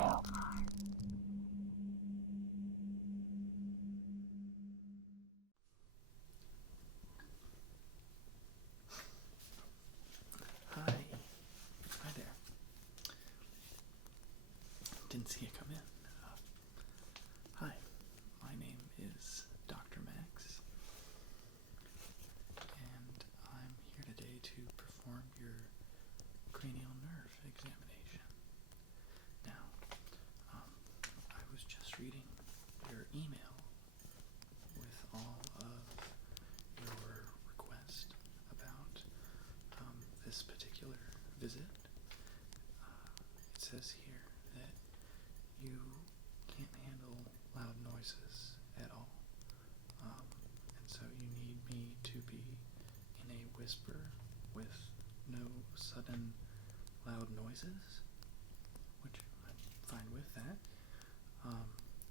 Cranial. Hi. Hi there. Didn't see you come in. Hi. My name is Dr. Max. And I'm here today to perform your cranial nerve examination. Now, I was just reading your email with all of your request about this particular visit. It says here that you can't handle loud noises at all, and so you need me to be in a whisper with no sudden loud noises, which I'm fine with that.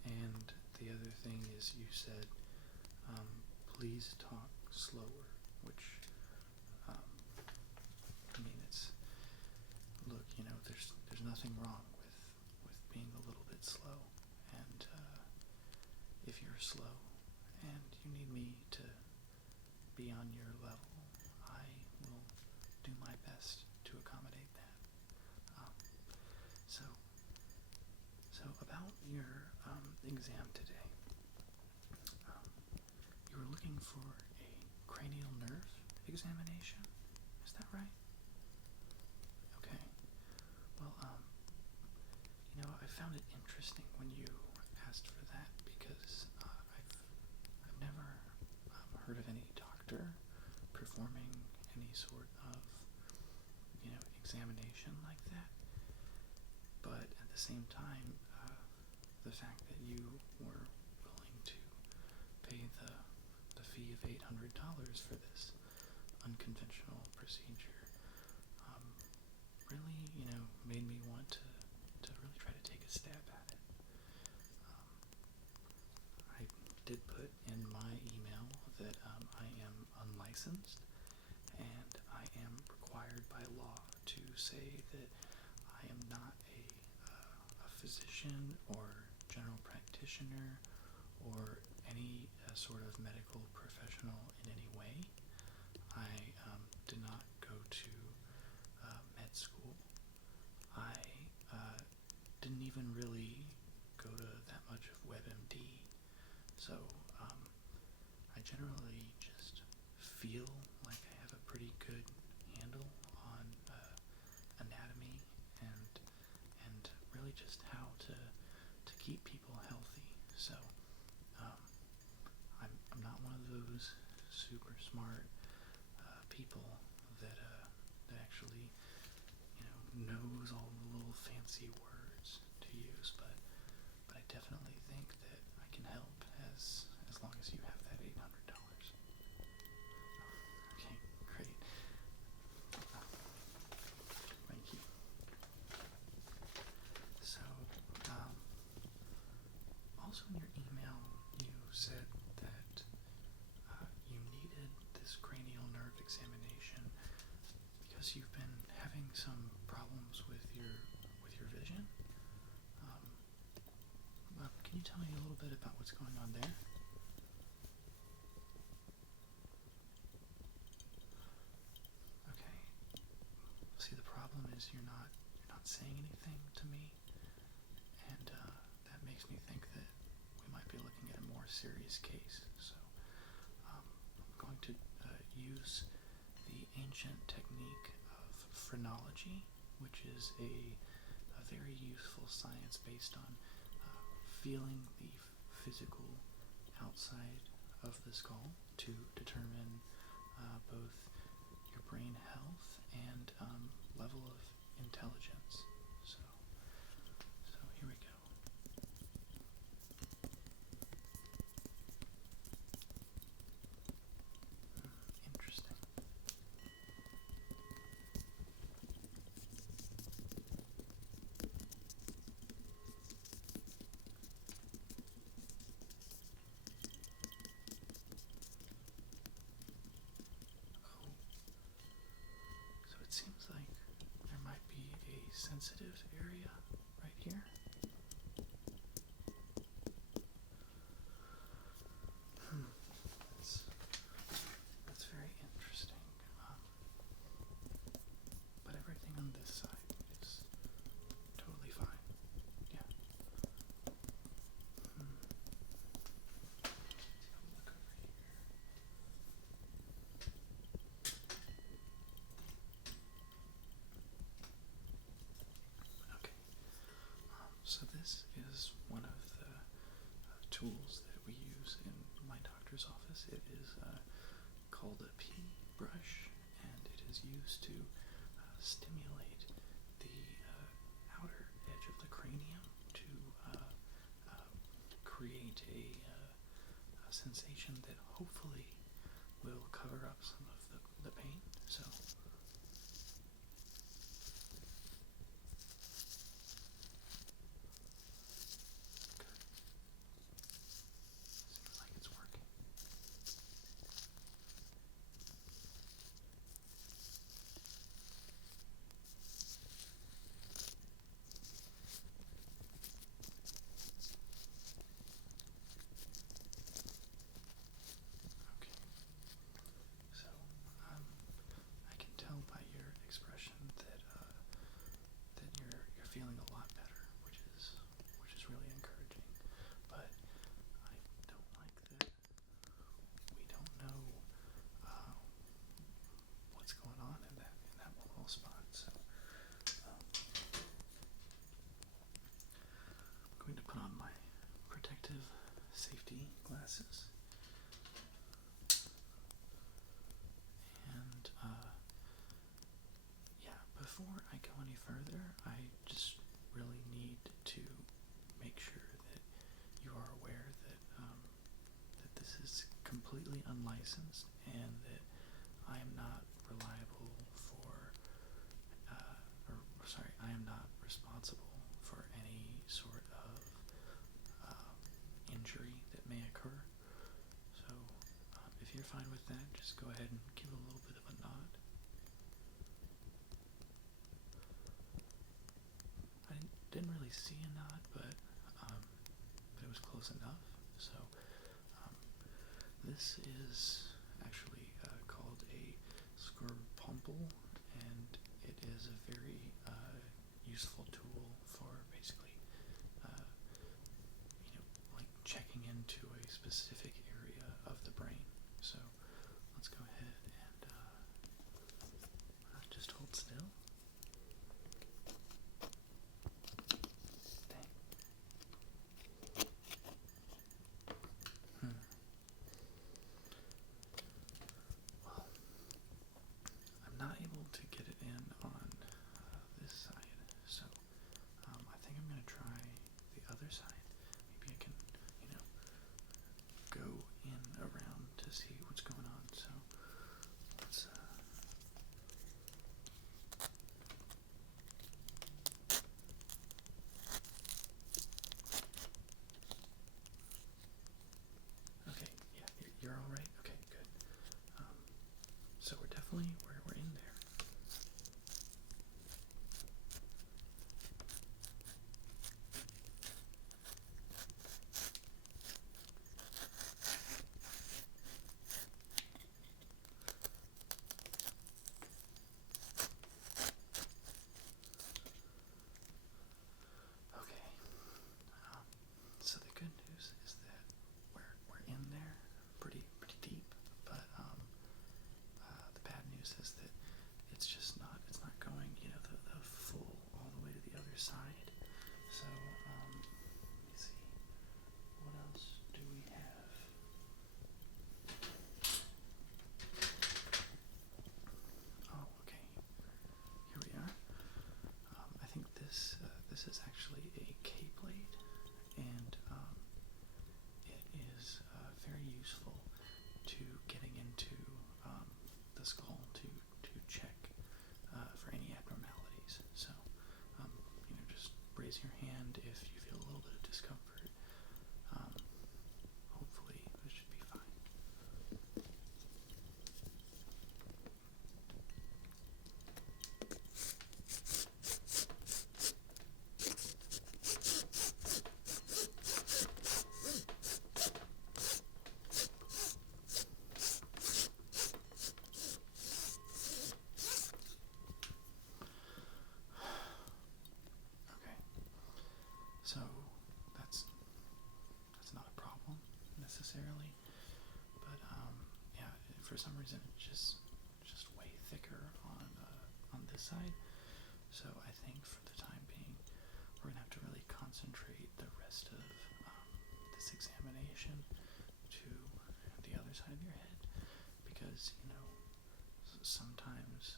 And the other thing is you said, please talk slower, which, I mean, look, there's nothing wrong with being a little bit slow, and if you're slow and you need me to be on your level, I will do my best to accommodate that. So about your exam today, you were looking for a cranial nerve examination, is that right? Okay. Well, I found it interesting when you asked for that because I've never heard of any doctor performing any sort of, examination like that. But at the same time, the fact that you were willing to pay the fee of $800 for this unconventional procedure really, made me want to really try to take a stab at it. I did put in my email that I am unlicensed, and I am required by law to say that I am not a physician or general practitioner or any sort of medical professional in any way. I did not go to med school. I didn't even really go to that much of WebMD. So I generally just feel like I have a pretty good handle on anatomy and really just how to keep people healthy. So I'm not one of those super smart people that actually knows all the little fancy words to use, but I definitely think that I can help as long as you have that $800. Okay, great. Thank you. So, also in your email, you said that you needed this cranial nerve examination because you've been having some problems with your vision. Can you tell me a little bit about what's going on there? Okay. See, the problem is you're not saying anything to me, and that makes me think that we might be looking at a more serious case. So I'm going to use the ancient technique of phrenology, which is a very useful science based on feeling the physical outside of the skull to determine both your brain health and level of intelligence. So here we go. Interesting. So it seems like there might be a sensitive area right here. sensation that hopefully will cover up some of the pain. So seems like it's working. Okay. So I can tell by your expression that that you're feeling a lot better, which is really encouraging. But I don't like that we don't know what's going on in that one little spot. So I'm going to put on my protective safety glasses. And yeah, before I go any further, I just really need to make sure that you are aware that that this is completely unlicensed and that I am not reliable for, I am not responsible for any sort of injury that may occur. So if you're fine with that, just go ahead and give a little bit of a nod. I didn't really see a nod, but it was close enough. So this is actually called a StrobeFireStudios, and it is a very useful tool for basically, like checking into a specific area of the brain. So let's go ahead and just hold still. Dang. Well, I'm not able to get it in on this side, so I think I'm going to try the other side. Maybe I can, go in around to see what's going on. So let's okay, yeah, you're all right. Okay, good. So we're definitely we're in there. Okay. So the good news is that we're in there pretty deep, but the bad news is that it's not going the full all the way to the other side. So let me see, what else do we have? Oh, okay. Here we are. I think this is actually a K-blade, and it is very useful to getting into the skull to check for any abnormalities. So just raise your hand if you feel a little bit of discomfort. Hopefully this should be fine. Okay, so that's not a problem necessarily, but yeah, for some reason it's just way thicker on this side. So I think for the time being, we're gonna have to really concentrate the rest of this examination to the other side of your head, because sometimes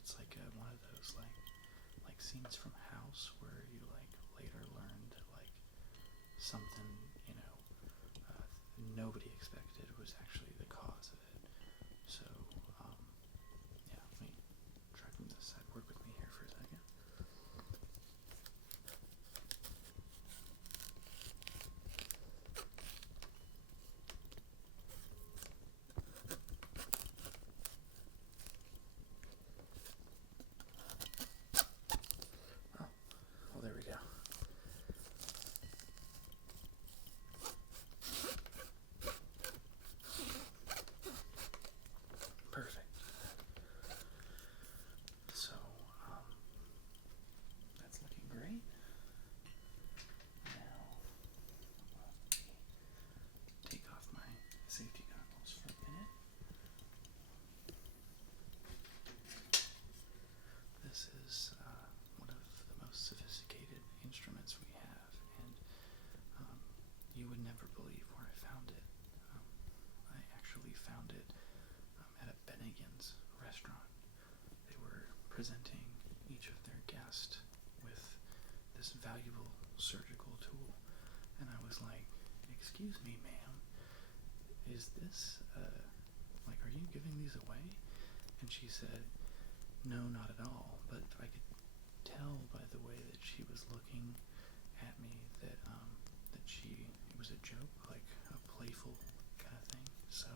it's like one of those like scenes from House where you like later learn that like something no presenting each of their guests with this valuable surgical tool. And I was like, excuse me, ma'am, is this, like, are you giving these away? And she said, no, not at all, but I could tell by the way that she was looking at me that, it was a joke, like a playful kind of thing. So,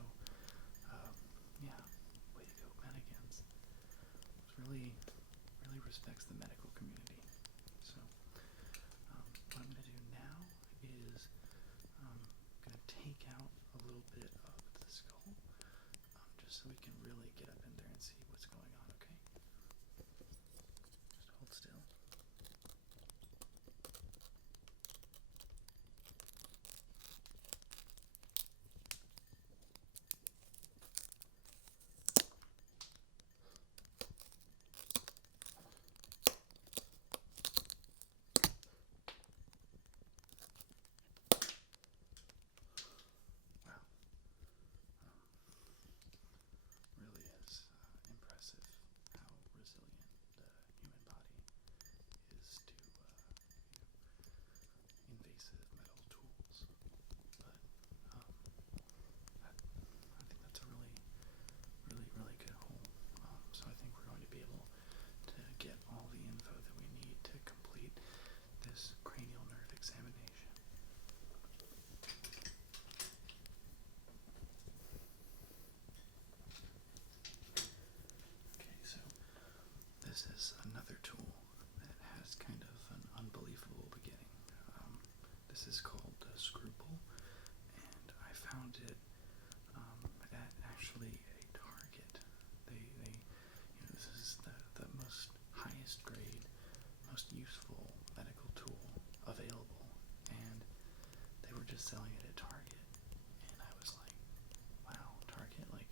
yeah, way to go, mannequins. It really respects the medical community. So, what I'm going to do now is I'm going to take out a little bit of the skull, just so we can really get up in there and see what's going on, okay? Just hold still. Really is impressive how resilient the human body is to invasive metal tools. But I think that's a really good hole. So I think we're going to be able to get all the info that we need to complete this cranial nerve examination. Okay, so this is another tool that has kind of an unbelievable beginning. This is called the Scruple, and I found it at actually a Target. This is the most highest grade, most useful medical tool available, and they were just selling it at Target, and I was like, wow, Target, like,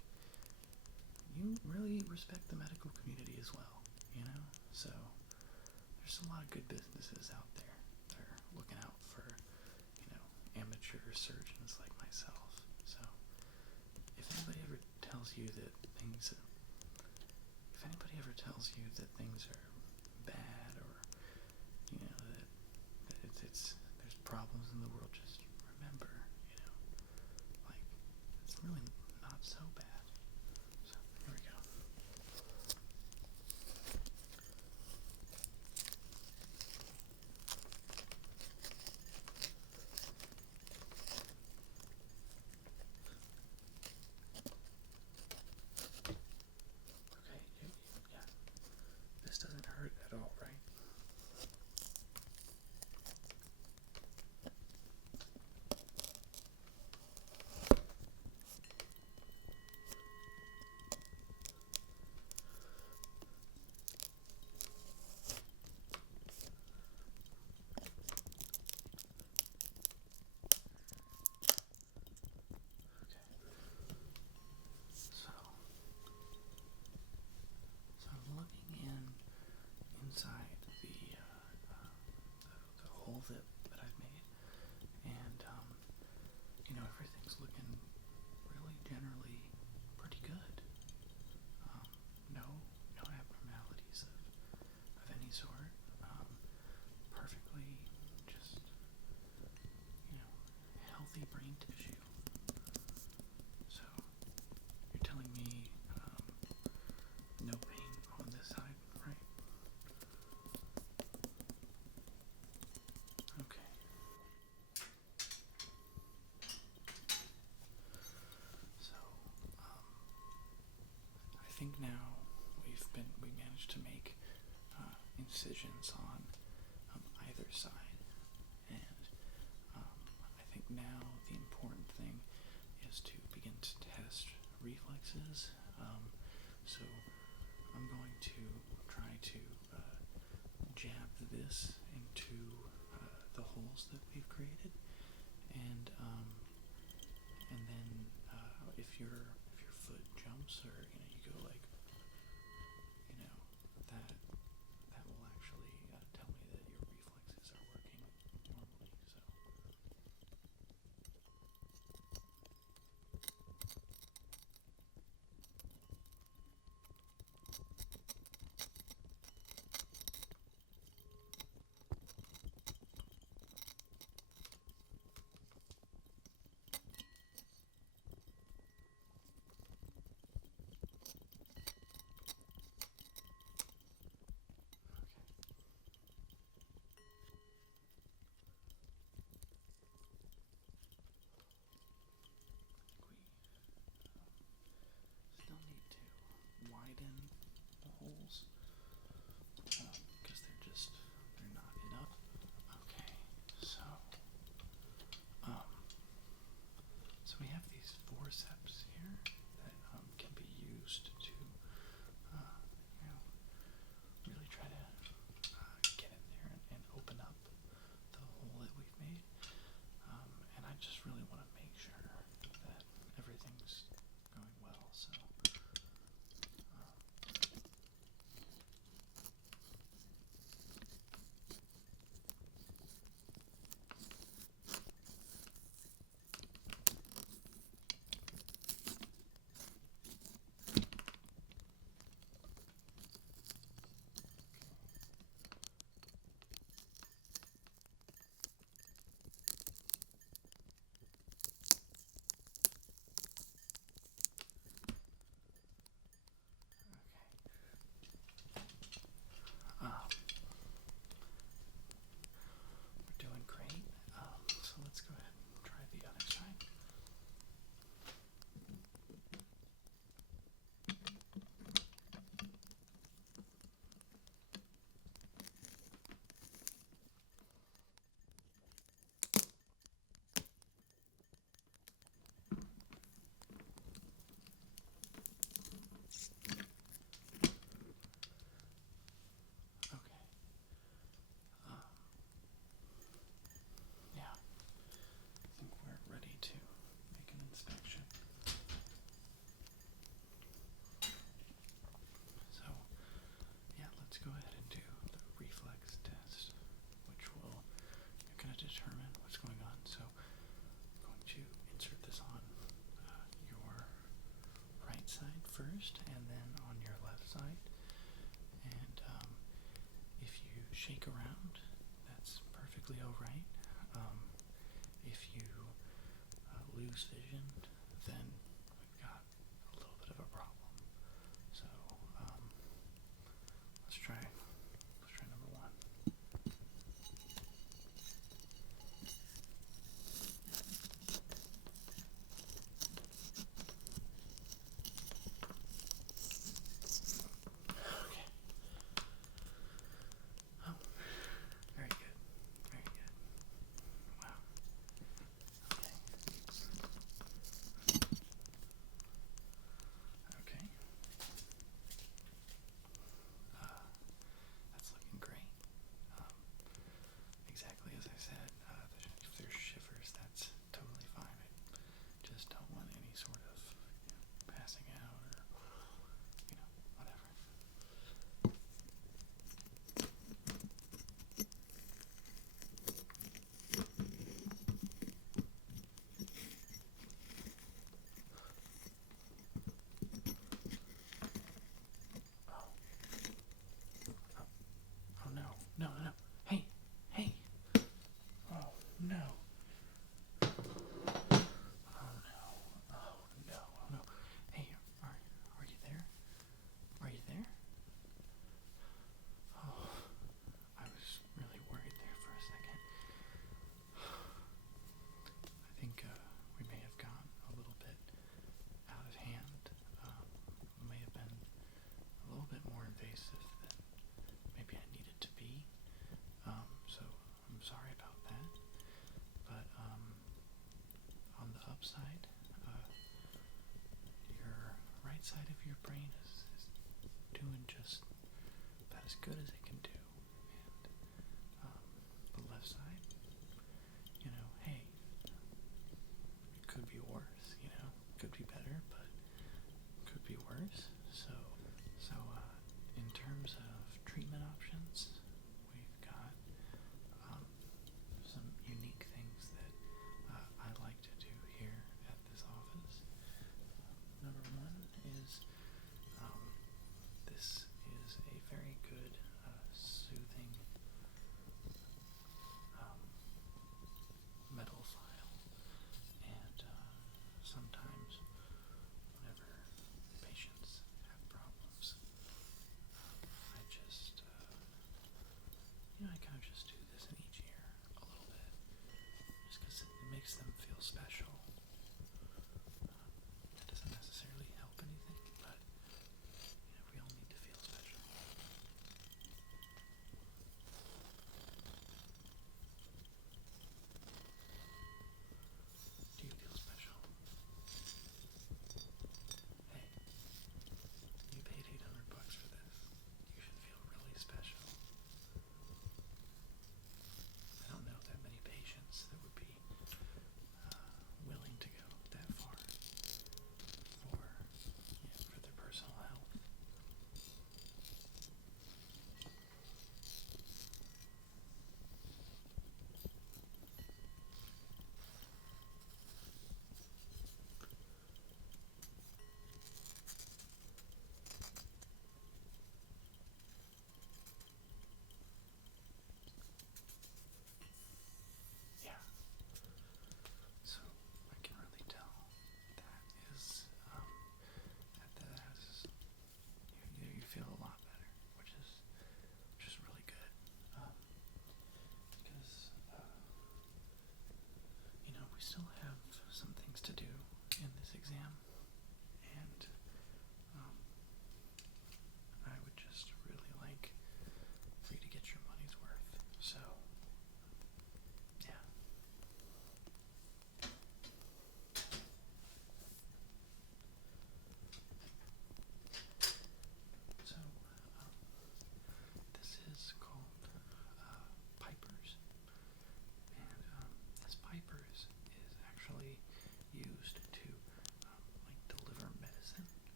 you really respect the medical community as well, you know? So there's a lot of good businesses out there that are looking out for, amateur surgeons like myself. So if anybody ever tells you that things are bad, or that there's problems in the world, just remember, like, it's really not so bad. So here we go. Okay, yeah. This doesn't hurt at all, right? So I'm looking inside the hole that I've made, and everything's looking really generally pretty good. No abnormalities of any sort. Perfectly just healthy brain tissue. So you're telling me no pain on this side, right? Okay. So I think now we managed to make incisions on either side, and I think now the important thing is to begin to test reflexes. So I'm going to try to jab this into the holes that we've created, and then if your foot jumps, or you go like, that will actually tell me that your reflexes are working normally. So. holes because they're knotted up. Okay, so we have these forceps here that can be used to really try to get in there and open up the hole that we've made. And I just really want to make sure that everything's going well. So. We're doing great. So let's go ahead and try the other side. Okay. Yeah, I think we're ready to make an inspection. So, yeah, let's go ahead and do the reflex test, which will kind of determine what's going on. So, I'm going to insert this on your right side first, and then on your left side. And if you shake around, that's perfectly alright. If you lose vision, then we've got a little bit of a problem. So let's try number one. Okay.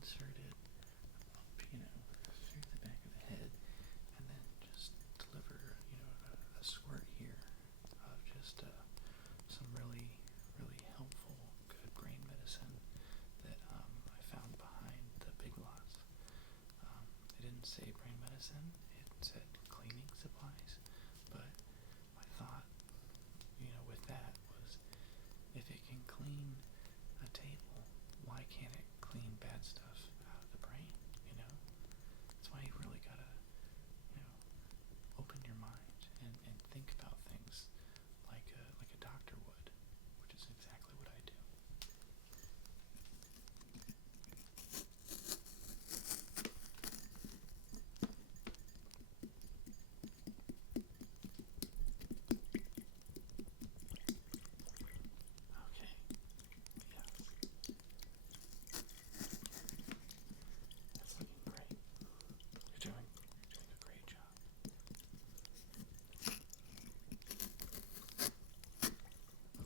insert it up, through the back of the head, and then just deliver, a squirt here of just some really, really helpful, good brain medicine that I found behind the Big Lots. It didn't say brain medicine, it said cleaning supplies, but my thought, with that was, if it can clean a table, why can't it clean bad stuff out of the brain, That's why you really gotta, open your mind and think about things like a doctor would, which is exactly what I do. Okay. Yes. That's looking great. You're doing a great job.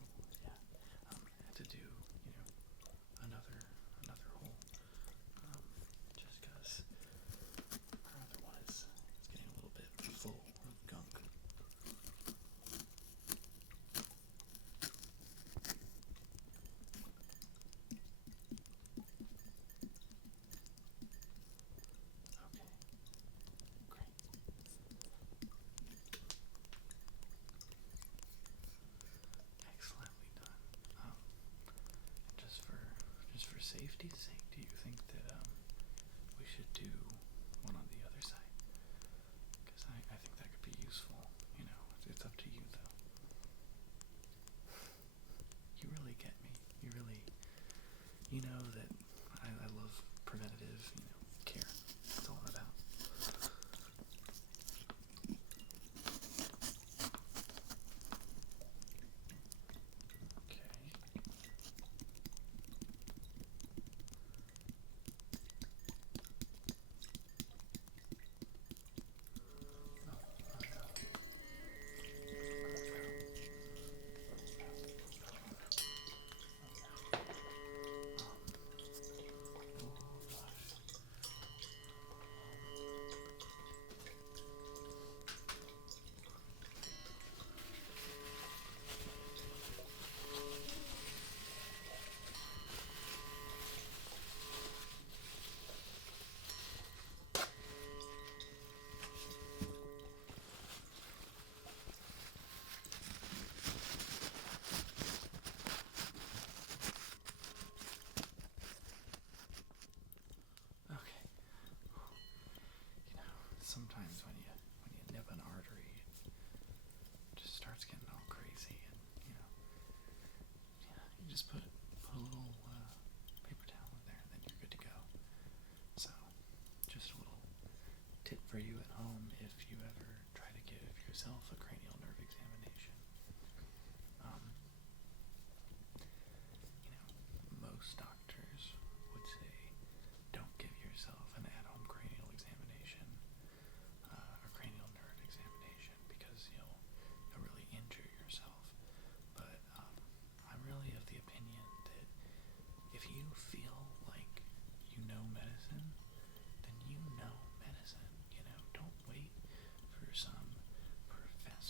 Yeah. I had to do, another hole. Just because our other one is getting a little bit full of gunk. Okay, great. Excellently done. Just for safety's sake, do you think that we should do one on the other side? Because I think that could be useful. It's up to you though. You really get me. You know that I love preventative, care. That's all I'm about. Okay. Okay. Sometimes when you nip an artery, it just starts getting all crazy, and you just put a little paper towel in there, and then you're good to go. So, just a little tip for you at home if you ever try to give yourself a cranial nerve examination. Most doctors would say, don't give yourself an at-home cranial examination, or cranial nerve examination, because you'll really injure yourself. But I'm really of the opinion that if you feel like you know medicine, then you know medicine. Don't wait for some professor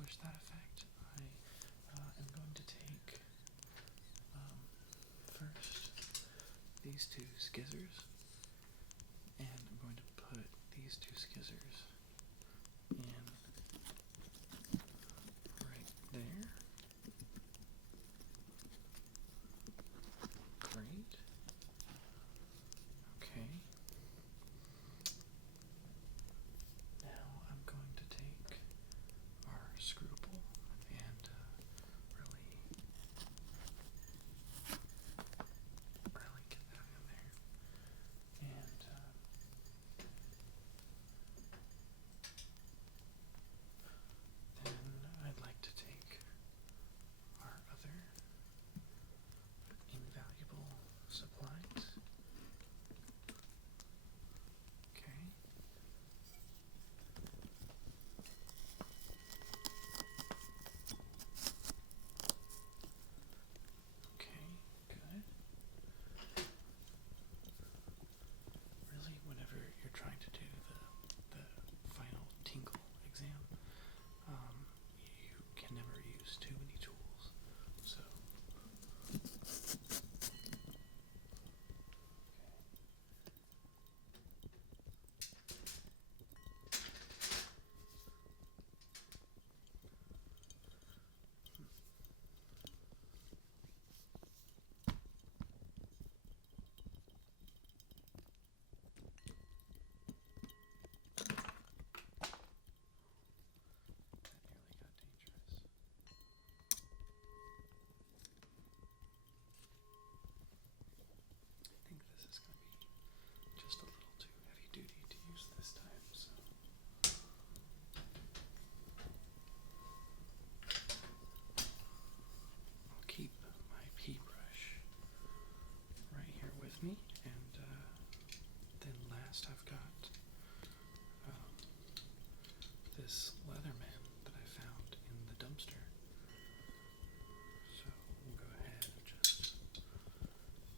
accomplish that effect, I am going to take first these two skizzers, and I'm going to put these two skizzers in right there. Great. Okay. Now I'm going to take our scruple and really get that in there. And then I'd like to take our other invaluable supplies. Okay. Okay, good. Really, whenever you're trying to do the final tingle exam, you can never use too many tools. So that nearly got dangerous. I think this is going to be just a little too heavy duty to use this time, so I'll keep my pea brush right here with me, and then last I've got this Leatherman that I found in the dumpster. So we'll go ahead and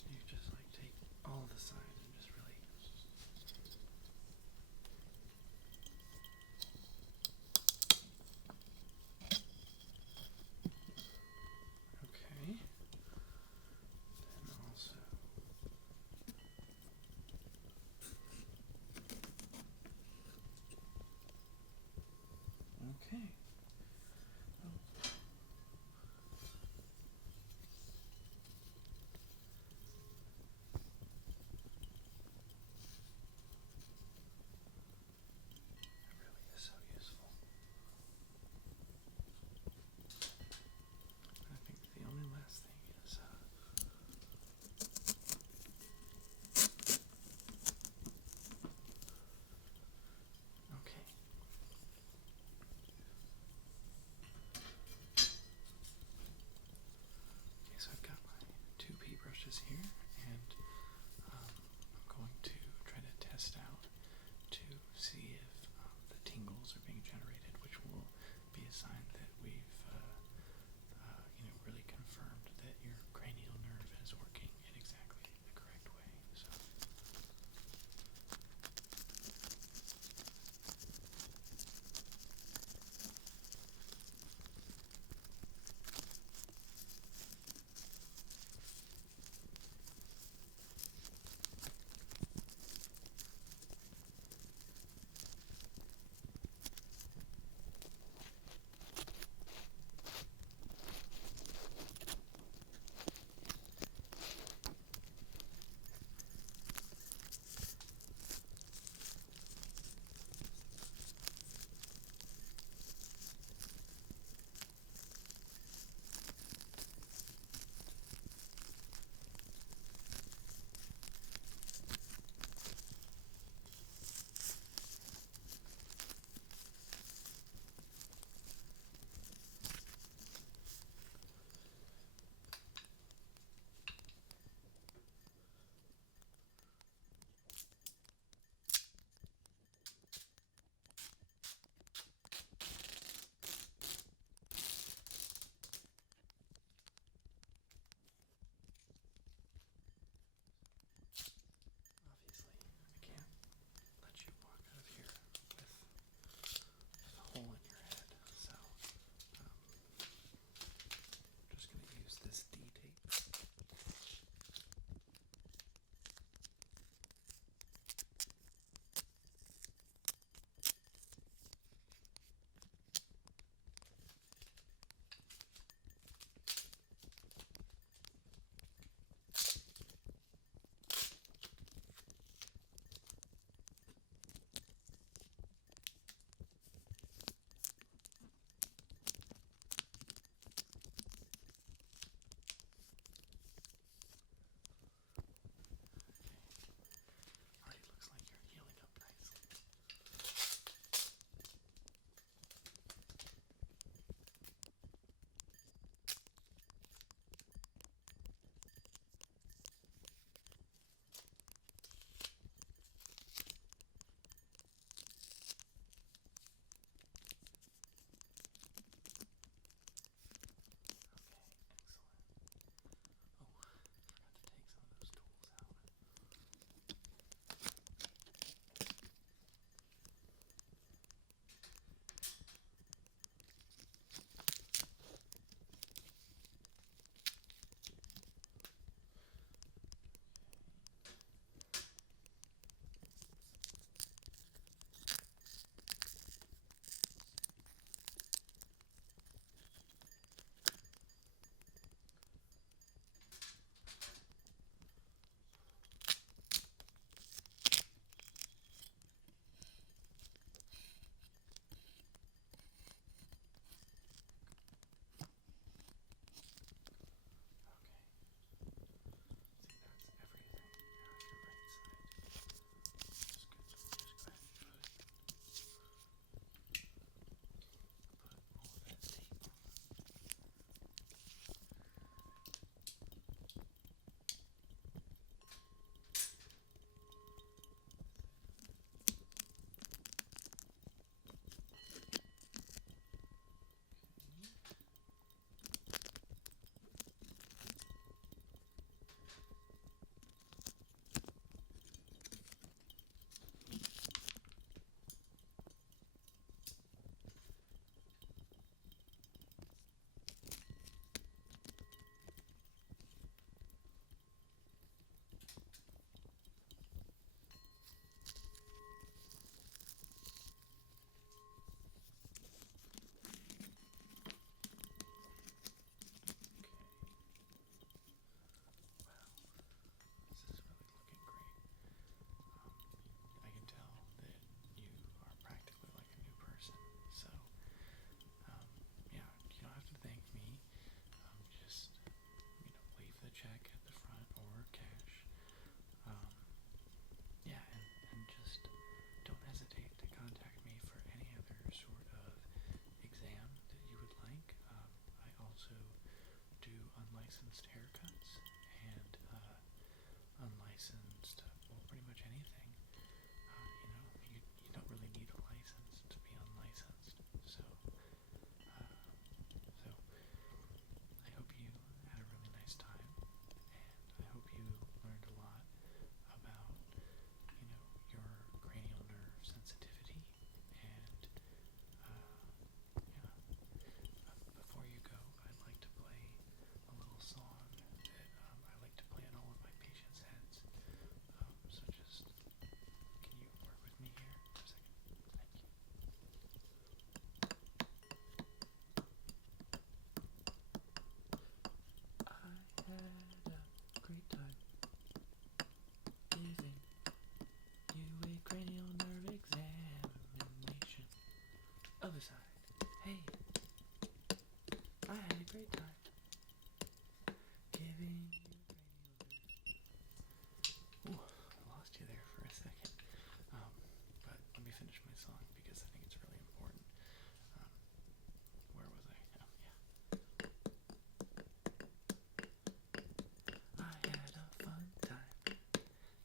you just like take all the sides and just really okay. Then also okay. Oh. That really is so useful. I think the only last thing is okay. Other side. Hey, I had a great time giving you cranial nerve. Ooh, I lost you there for a second. But let me finish my song because I think it's really important. Where was I? Oh, yeah. I had a fun time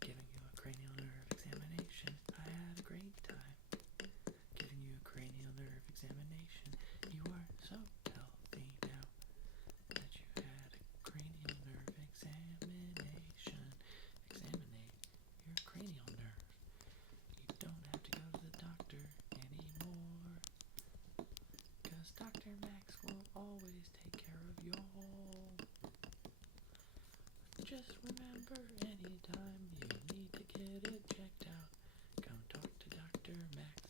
giving you a cranial nerve examination. I had a great time giving you a cranial nerve examination. You are so healthy now that you had a cranial nerve examination. Examine your cranial nerve. You don't have to go to the doctor anymore, 'cause Dr. Max will always take care of y'all. Just remember, anytime you need to get it checked out, come talk to Dr. Max.